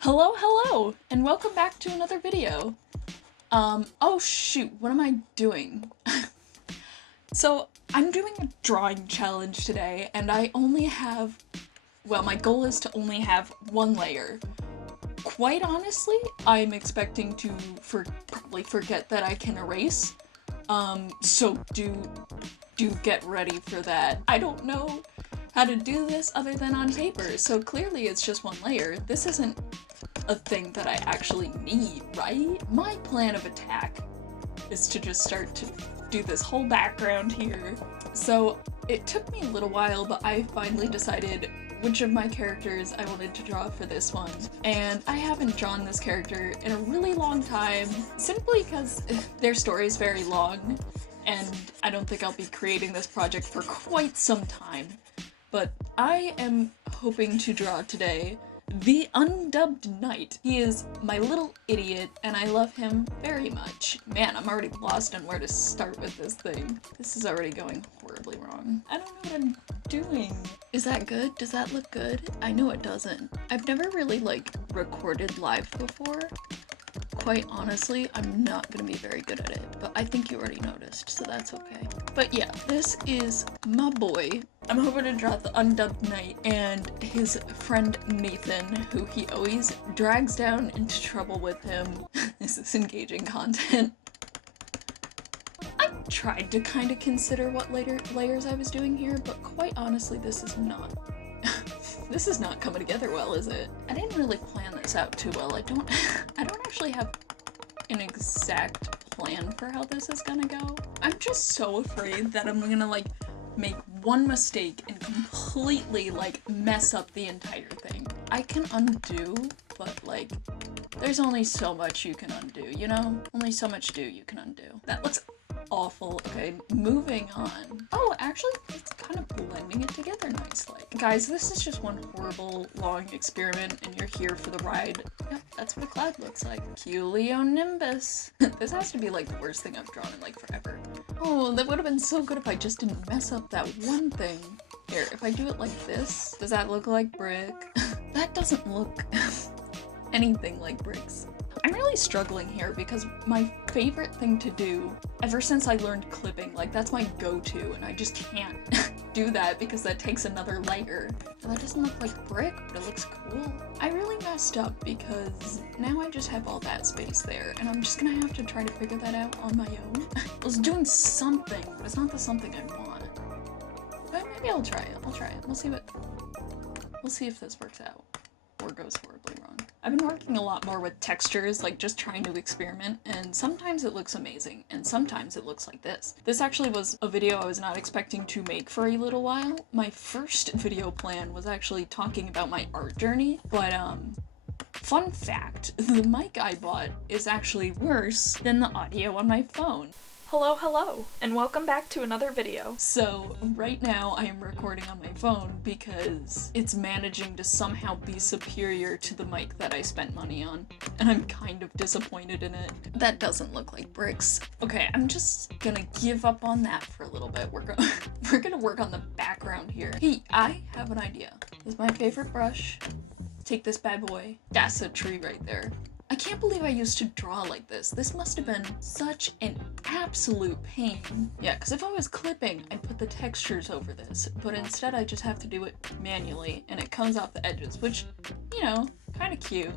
Hello, and welcome back to another video. Oh shoot, what am I doing? So, I'm doing a drawing challenge today, and I only have, well, my goal is to only have one layer. Quite honestly, I'm expecting to probably forget that I can erase, so do get ready for that. I don't know how to do this other than on paper, so clearly it's just one layer. This isn't a thing that I actually need, right? My plan of attack is to just start to do this whole background here. So it took me a little while, but I finally decided which of my characters I wanted to draw for this one. And I haven't drawn this character in a really long time, simply because their story is very long, and I don't think I'll be creating this project for quite some time. But I am hoping to draw today the Undubbed Knight. He is my little idiot, and I love him very much. Man, I'm already lost on where to start with this thing. This is already going horribly wrong. I don't know what I'm doing. Is that good? Does that look good? I know it doesn't. I've never really, recorded live before. Quite honestly, I'm not gonna be very good at it, but I think you already noticed, so that's okay. But yeah, this is my boy. I'm hoping to draw the Undubbed Knight and his friend Nathan, who he always drags down into trouble with him. This is engaging content. I tried to kind of consider what layers I was doing here, but quite honestly, this is not coming together well, is it? I didn't really plan this out too well. I don't actually have an exact plan for how this is gonna go. I'm just so afraid that I'm gonna make one mistake and completely mess up the entire thing. I can undo, but there's only so much you can undo, you know? Only so much you can undo. That looks awful. Okay, moving on. Oh, actually, it's kind of blending it together nicely. Guys, this is just one horrible, long experiment, and you're here for the ride. Yep, that's what a cloud looks like. Cumulonimbus. This has to be the worst thing I've drawn in forever. Oh, that would have been so good if I just didn't mess up that one thing. Here, if I do it like this, does that look like brick? That doesn't look anything like bricks. I'm really struggling here because my favorite thing to do, ever since I learned clipping, that's my go-to, and I just can't do that because that takes another layer. And that doesn't look like brick, but it looks cool. I really messed up because now I just have all that space there, and I'm just gonna have to try to figure that out on my own. I was doing something, but it's not the something I want. But maybe I'll try it. We'll see if this works out or goes horribly wrong. I've been working a lot more with textures, just trying to experiment, and sometimes it looks amazing, and sometimes it looks like this. This actually was a video I was not expecting to make for a little while. My first video plan was actually talking about my art journey, but fun fact, the mic I bought is actually worse than the audio on my phone. Hello, and welcome back to another video. So, right now I am recording on my phone because it's managing to somehow be superior to the mic that I spent money on, and I'm kind of disappointed in it. That doesn't look like bricks. Okay, I'm just gonna give up on that for a little bit. We're gonna work on the background here. Hey, I have an idea. This is my favorite brush. Take this bad boy. That's a tree right there. I can't believe I used to draw like this. This must have been such an absolute pain. Yeah, because if I was clipping, I'd put the textures over this, but instead I just have to do it manually, and it comes off the edges, which, you know, kind of cute.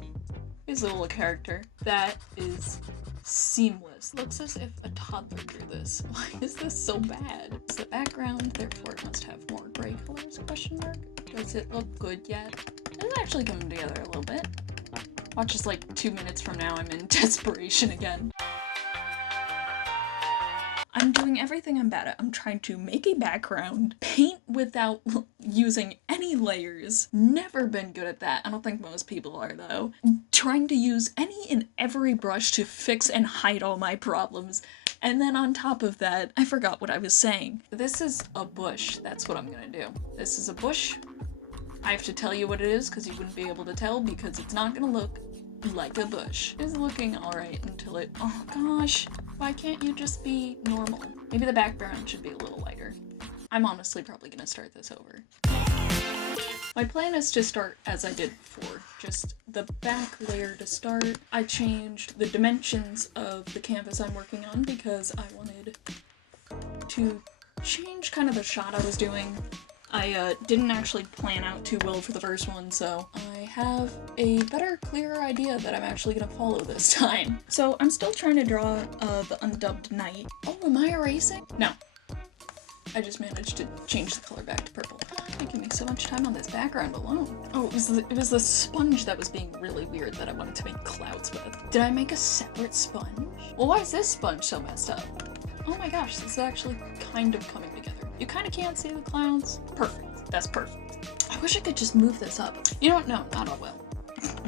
Here's a little character. That is seamless. Looks as if a toddler drew this. Why is this so bad? It's the background, therefore it must have more gray colors, question mark? Does it look good yet? It's actually coming together a little bit. Watch this 2 minutes from now, I'm in Desperation again. I'm doing everything I'm bad at. I'm trying to make a background, paint without using any layers. Never been good at that. I don't think most people are, though. Trying to use any and every brush to fix and hide all my problems. And then on top of that, I forgot what I was saying. This is a bush. That's what I'm gonna do. This is a bush. I have to tell you what it is because you wouldn't be able to tell because it's not gonna look like a bush. It's looking alright until it— oh gosh, why can't you just be normal? Maybe the background should be a little lighter. I'm honestly probably gonna start this over. My plan is to start as I did before, just the back layer to start. I changed the dimensions of the canvas I'm working on because I wanted to change kind of the shot I was doing. I didn't actually plan out too well for the first one, so I have a better, clearer idea that I'm actually gonna follow this time. So I'm still trying to draw the Undubbed Knight. Oh, am I erasing? No. I just managed to change the color back to purple. Taking me so much time on this background alone. Oh, it was the sponge that was being really weird that I wanted to make clouds with. Did I make a separate sponge? Well, why is this sponge so messed up? Oh my gosh, this is actually kind of coming together. You kind of can't see the clouds. Perfect. That's perfect. I wish I could just move this up. You know what? No, not all well.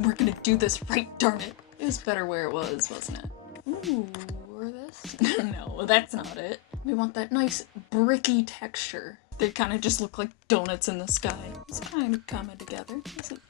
We're gonna do this right, darn it. It was better where it was, wasn't it? Ooh, or this? No, that's not it. We want that nice bricky texture. They kind of just look like donuts in the sky. It's kind of coming together.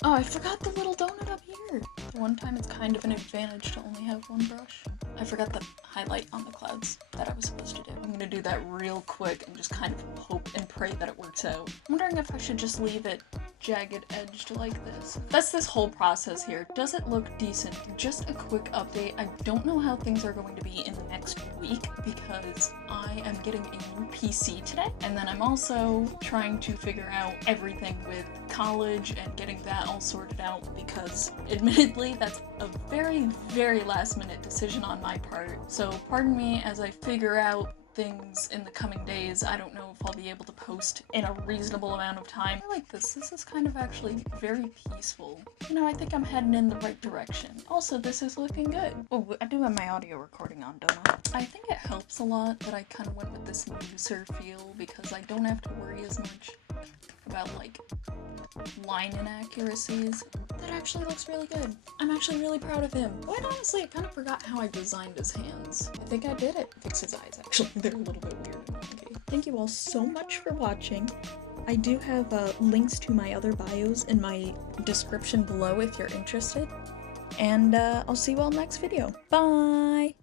Oh, I forgot the little donut up here. One time it's kind of an advantage to only have one brush. I forgot the highlight on the clouds that I was supposed to do. I'm gonna do that real quick and just kind of hope and pray that it works out. I'm wondering if I should just leave it jagged edged like this. That's this whole process here. Does it look decent? Just a quick update. I don't know how things are going to be in the next week because I am getting a new PC today, and then I'm also trying to figure out everything with college and getting that all sorted out because admittedly that's a very, very last minute decision on my part. So pardon me as I figure out things in the coming days. I don't know if I'll be able to post in a reasonable amount of time. I like this. This is kind of actually very peaceful. You know, I think I'm heading in the right direction. Also, this is looking good. Oh, I do have my audio recording on, don't I? I think it helps a lot that I kind of went with this looser feel because I don't have to worry as much about like line inaccuracies. That actually looks really good. I'm actually really proud of him. Quite honestly, I kind of forgot how I designed his hands. I think I did it. Fix his eyes, actually. They're a little bit weird and wonky. Thank you all so much for watching. I do have links to my other bios in my description below if you're interested. And I'll see you all next video. Bye!